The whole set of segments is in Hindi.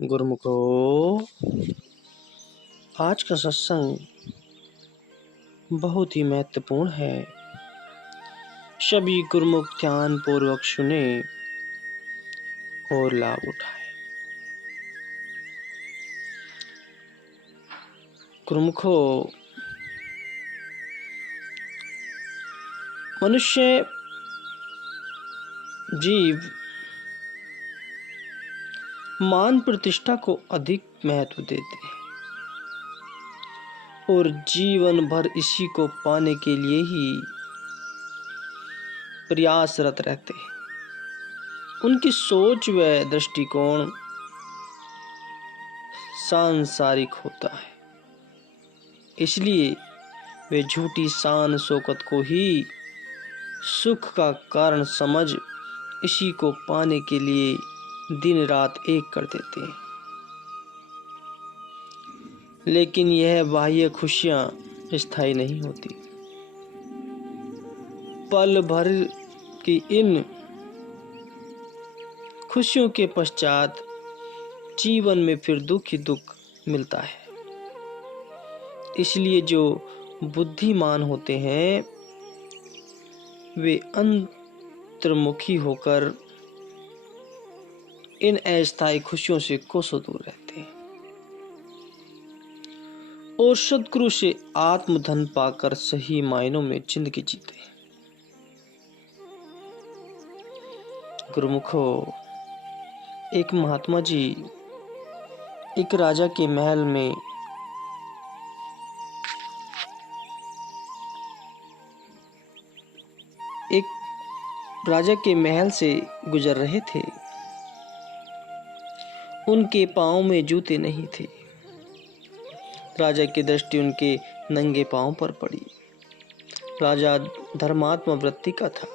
गुरुमुखो, आज का सत्संग बहुत ही महत्वपूर्ण है। सभी गुरुमुख ध्यान पूर्वक सुने और लाभ उठाए। गुरुमुखो, मनुष्य जीव मान प्रतिष्ठा को अधिक महत्व देते हैं और जीवन भर इसी को पाने के लिए ही प्रयासरत रहते हैं। उनकी सोच व दृष्टिकोण सांसारिक होता है, इसलिए वे झूठी शान शौकत को ही सुख का कारण समझ इसी को पाने के लिए दिन रात एक कर देते हैं। लेकिन यह बाह्य खुशियां स्थायी नहीं होती। पल भर की इन खुशियों के पश्चात जीवन में फिर दुख ही दुख मिलता है। इसलिए जो बुद्धिमान होते हैं वे अंतर्मुखी होकर इन अस्थायी खुशियों से कोसों दूर रहते हैं और सद्गुरु से आत्मधन पाकर सही मायनों में जिंदगी जीते हैं। गुरुमुखो, एक महात्मा जी एक राजा के महल में से गुजर रहे थे। उनके पांव में जूते नहीं थे। राजा की दृष्टि उनके नंगे पांव पर पड़ी। राजा धर्मात्मा वृत्ति का था।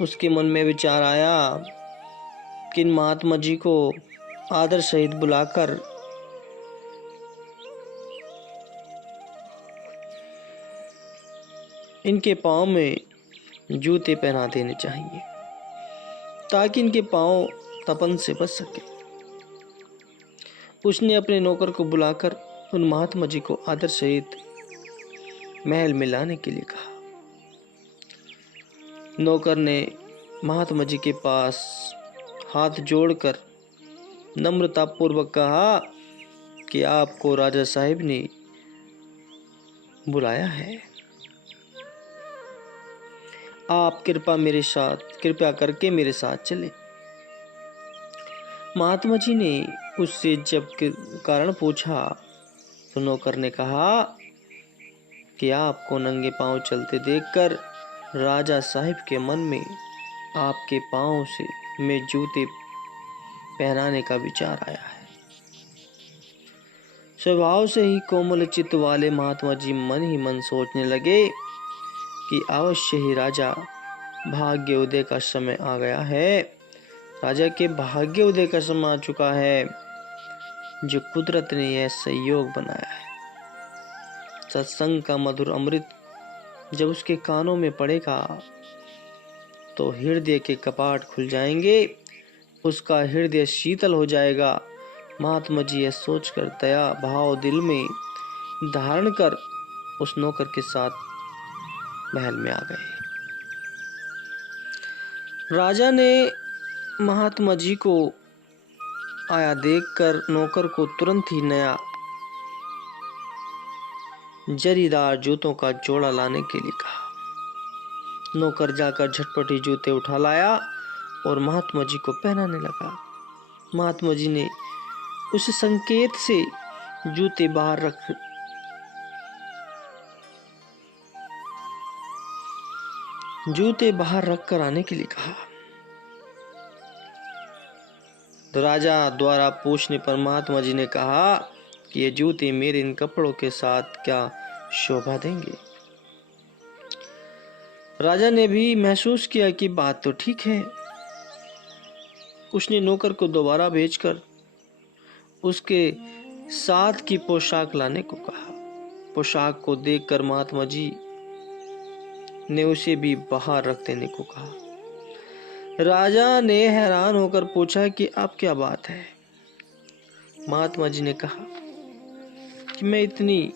उसके मन में विचार आया कि इन महात्मा जी को आदर सहित बुलाकर इनके पांव में जूते पहना देने चाहिए ताकि इनके पांव तपन से बच सके। उसने अपने नौकर को बुलाकर उन महात्मा जी को आदर सहित महल में लाने के लिए कहा। नौकर ने महात्मा जी के पास हाथ जोड़कर नम्रता पूर्वक कहा कि आपको राजा साहिब ने बुलाया है। आप कृपया करके मेरे साथ चले। महात्मा जी ने उससे जब कारण पूछा तो नौकर ने कहा कि आपको नंगे पांव चलते देखकर राजा साहिब के मन में आपके पांव से में जूते पहनाने का विचार आया है। स्वभाव से ही कोमल चित्त वाले महात्मा जी मन ही मन सोचने लगे कि अवश्य ही राजा भाग्य उदय का समय आ गया है। राजा के भाग्य उदय का समय आ चुका है, जो कुदरत ने यह संयोग बनाया है। सत्संग का मधुर अमृत जब उसके कानों में पड़ेगा तो हृदय के कपाट खुल जाएंगे, उसका हृदय शीतल हो जाएगा। महात्मा जी यह सोचकर दया भाव दिल में धारण कर उस नौकर के साथ महल में आ गए। राजा ने महात्मा जी को आया देखकर नौकर को तुरंत ही नया जरीदार जूतों का जोड़ा लाने के लिए कहा। नौकर जाकर झटपट ही जूते उठा लाया और महात्मा जी को पहनाने लगा। महात्मा जी ने उस संकेत से जूते बाहर रख कर आने के लिए कहा। राजा द्वारा पूछने पर महात्मा जी ने कहा कि ये जूते मेरे इन कपड़ों के साथ क्या शोभा देंगे। राजा ने भी महसूस किया कि बात तो ठीक है। उसने नौकर को दोबारा भेजकर उसके साथ की पोशाक लाने को कहा। पोशाक को देखकर महात्मा जी ने उसे भी बाहर रख देने को कहा। राजा ने हैरान होकर पूछा कि अब क्या बात है। महात्मा जी ने कहा कि मैं इतनी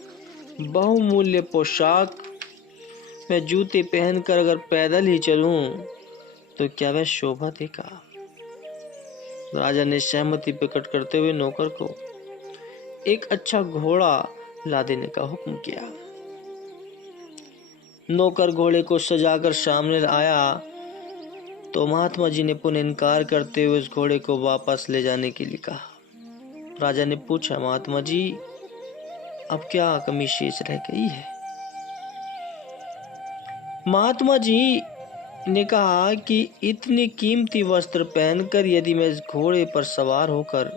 बहुमूल्य पोशाक में जूते पहनकर अगर पैदल ही चलूं तो क्या वह शोभा देगा। राजा ने सहमति प्रकट करते हुए नौकर को एक अच्छा घोड़ा ला देने का हुक्म किया। नौकर घोड़े को सजाकर सामने आया तो महात्मा जी ने पुनः इनकार करते हुए उस घोड़े को वापस ले जाने के लिए कहा। राजा ने पूछा, महात्मा जी अब क्या कमी शेष रह गई है। महात्मा जी ने कहा कि इतनी कीमती वस्त्र पहनकर यदि मैं इस घोड़े पर सवार होकर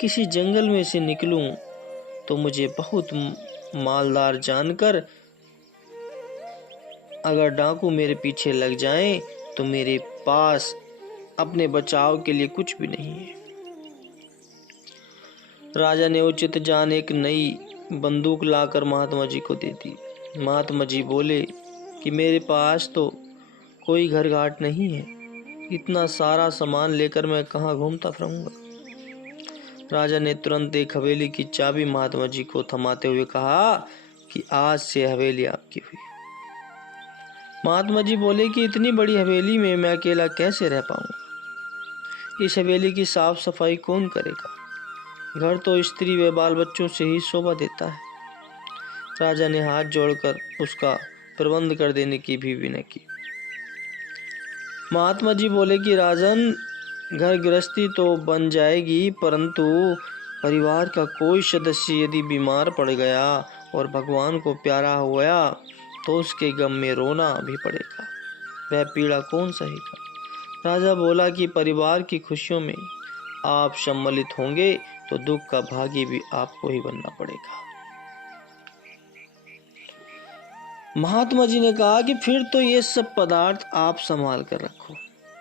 किसी जंगल में से निकलूं तो मुझे बहुत मालदार जानकर अगर डाकू मेरे पीछे लग जाएं तो मेरे पास अपने बचाव के लिए कुछ भी नहीं है। राजा ने उचित जान एक नई बंदूक लाकर महात्मा जी को दे दी। महात्मा जी बोले कि मेरे पास तो कोई घर घाट नहीं है, इतना सारा सामान लेकर मैं कहाँ घूमता फिरूंगा। राजा ने तुरंत एक हवेली की चाबी महात्मा जी को थमाते हुए कहा कि आज से हवेली आपकी हुई। महात्मा जी बोले कि इतनी बड़ी हवेली में मैं अकेला कैसे रह पाऊंगा। इस हवेली की साफ सफाई कौन करेगा। घर तो स्त्री व बाल बच्चों से ही शोभा देता है। राजा ने हाथ जोड़कर उसका प्रबंध कर देने की भी विनय की। महात्मा जी बोले कि राजन, घर गृहस्थी तो बन जाएगी परंतु परिवार का कोई सदस्य यदि बीमार पड़ गया और भगवान को प्यारा हो गया तो उसके गम में रोना भी पड़ेगा। वह पीड़ा कौन सहेगा। राजा बोला कि परिवार की खुशियों में आप सम्मिलित होंगे तो दुख का भागी भी आपको ही बनना पड़ेगा। महात्मा जी ने कहा कि फिर तो ये सब पदार्थ आप संभाल कर रखो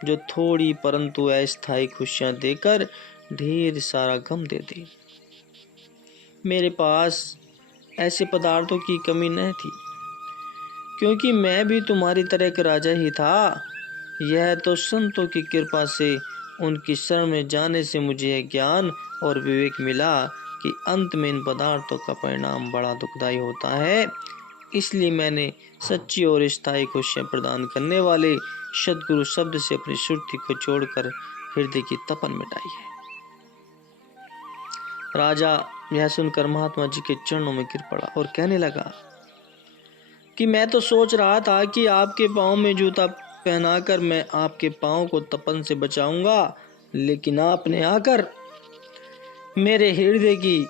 जो थोड़ी परंतु अस्थायी खुशियां देकर ढेर सारा गम दे दे। मेरे पास ऐसे पदार्थों की कमी न थी क्योंकि मैं भी तुम्हारी तरह एक राजा ही था। यह तो संतों की कृपा से उनकी शरण में जाने से मुझे ज्ञान और विवेक मिला कि अंत में इन पदार्थों का परिणाम बड़ा दुखदायी होता है। इसलिए मैंने सच्ची और स्थायी खुशियां प्रदान करने वाले सद्गुरु शब्द से अपनी सुरती को छोड़कर हृदय की तपन मिटाई है। राजा यह सुनकर महात्मा जी के चरणों में गिर पड़ा और कहने लगा कि मैं तो सोच रहा था कि आपके पांव में जूता पहनाकर मैं आपके पांव को तपन से बचाऊंगा, लेकिन आपने आकर मेरे हृदय की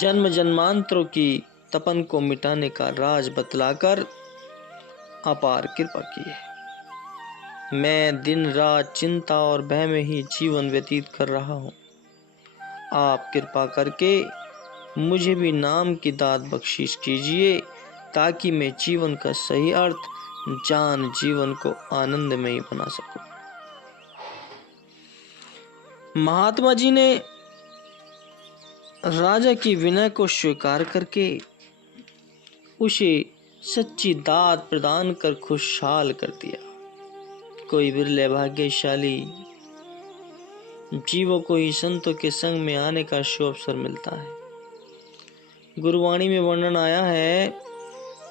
जन्म जन्मांतरों की तपन को मिटाने का राज बतलाकर अपार कृपा की है। मैं दिन रात चिंता और भय में ही जीवन व्यतीत कर रहा हूँ। आप कृपा करके मुझे भी नाम की दात बख्शिश कीजिए ताकि मैं जीवन का सही अर्थ जान जीवन को आनंदमय बना सकूं। महात्मा जी ने राजा की विनय को स्वीकार करके उसे सच्ची दात प्रदान कर खुशहाल कर दिया। कोई बिरले भाग्यशाली जीवों को ही संतों के संग में आने का शुभ अवसर मिलता है। गुरुवाणी में वर्णन आया है,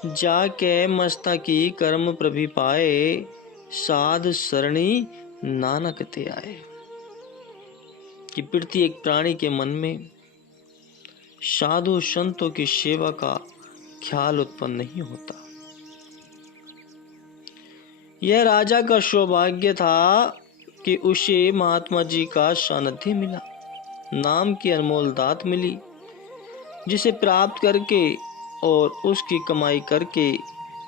जाके मस्ता की कर्म प्रभि पाए, साध सरणी नानक ते आए। कि प्रत्येक प्राणी के मन में साधु संतों की सेवा का ख्याल उत्पन्न नहीं होता। यह राजा का सौभाग्य था कि उसे महात्मा जी का सानिध्य मिला, नाम की अनमोल दात मिली, जिसे प्राप्त करके और उसकी कमाई करके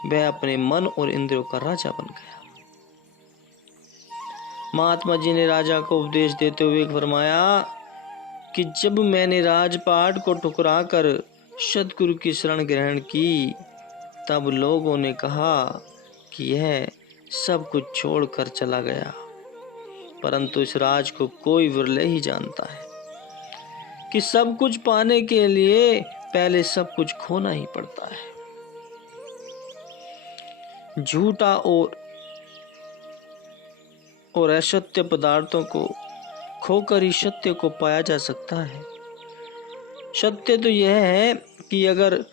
वह अपने मन और इंद्रियों का राजा बन गया। महात्मा जी ने राजा को उपदेश देते हुए फरमाया कि जब मैंने राजपाट को ठुकरा कर सद्गुरु की शरण ग्रहण की तब लोगों ने कहा कि यह सब कुछ छोड़कर चला गया, परंतु इस राज को कोई विरले ही जानता है कि सब कुछ पाने के लिए पहले सब कुछ खोना ही पड़ता है। झूठा और और असत्य पदार्थों को खोकर ही सत्य को पाया जा सकता है। सत्य तो यह है कि अगर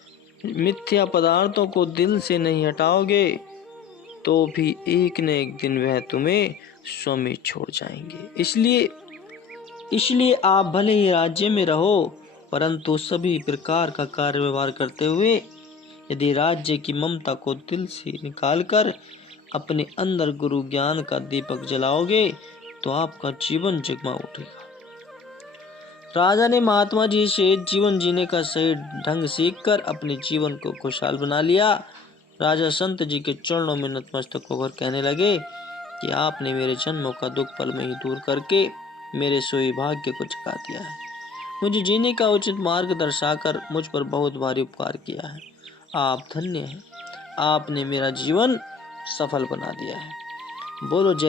मिथ्या पदार्थों को दिल से नहीं हटाओगे तो भी एक न एक दिन वह तुम्हें स्वयं छोड़ जाएंगे। इसलिए आप भले ही राज्य में रहो, परंतु सभी प्रकार का कार्य व्यवहार करते हुए यदि राज्य की ममता को दिल से निकालकर अपने अंदर गुरु ज्ञान का दीपक जलाओगे तो आपका जीवन जगमा उठेगा। राजा ने महात्मा जी से जीवन जीने का सही ढंग सीखकर अपने जीवन को खुशहाल बना लिया। राजा संत जी के चरणों में नतमस्तक होकर कहने लगे कि आपने मेरे जन्मों का दुख पल में ही दूर करके मेरे सोई भाग्य को जगा दिया है। मुझे जीने का उचित मार्ग दर्शाकर मुझ पर बहुत भारी उपकार किया है। आप धन्य हैं। आपने मेरा जीवन सफल बना दिया है। बोलो जय